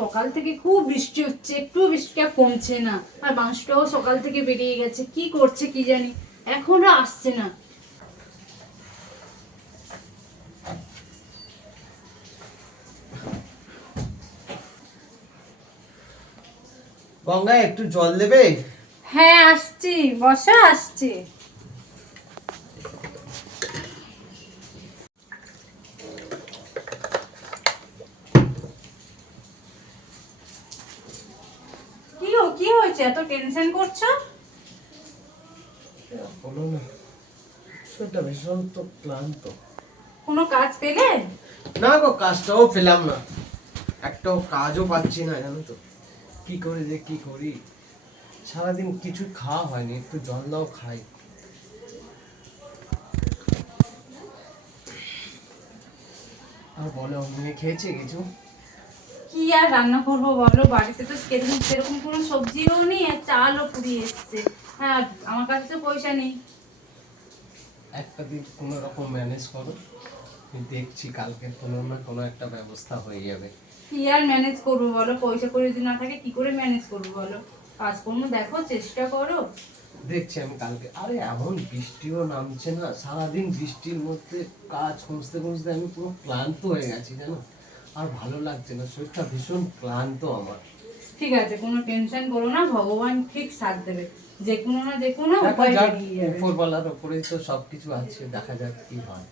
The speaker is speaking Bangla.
সকাল থেকে খুব বৃষ্টি হচ্ছে একটু বৃষ্টিটা কমছে না। আর বাঁশটাও সকাল থেকে বেরিয়ে গেছে কি করছে কি জানি এখনও আসছে না। গঙ্গায় একটু জল দেবে? হ্যাঁ আসছি বসা আসছি। কি হয়েছে? এত টেনশন করছ? বলো না। শরীরটা ভীষণ তো ক্লান্ত। কোনো কাজ পেলে? না গো কাজটাও পেলাম না। একটাও কাজও পাচ্ছি না জানো তো। কি করে যে কি করি? সারাদিন কিছু খাওয়া হয়নি একটু জল দাও খাই। আর বলো মেয়ে খেয়েছে কিছু? কি আর রান্না করব বলো? বাড়িতে তো সেরকম সেরকম কোনো সবজিও নেই আর চালও পুড়িয়ে এসছে। হ্যাঁ আমার কাছে তো পয়সা নেই। একটা দিন কোনো রকম ম্যানেজ করো। দেখছি কালকে কোনো না কোনো একটা ব্যবস্থা হয়ে যাবে। কি আর ম্যানেজ করব বলো? পয়সা করে যদি না থাকে কি করে ম্যানেজ করব বলো? কাজ কাজকর্ম দেখো চেষ্টা করো। দেখছি আমি কালকে। আরে এমন বৃষ্টিও নামছে না। সারাদিন বৃষ্টির মধ্যে কাজ খুঁজতে খুঁজতে আমি পুরো ক্লান্ত হয়ে গেছি জানো? আর ভালো লাগছে না শরীরটা ভীষণ ক্লান্ত আমার। ঠিক আছে কোনো টেনশন করো না ভগবান ঠিক সাথ দেবে। যে কোনো না যে কোনো উপায় বেরিয়ে যাবে। উপরওয়ালার উপরেই তো সবকিছু আছে দেখা যাক কি হয়।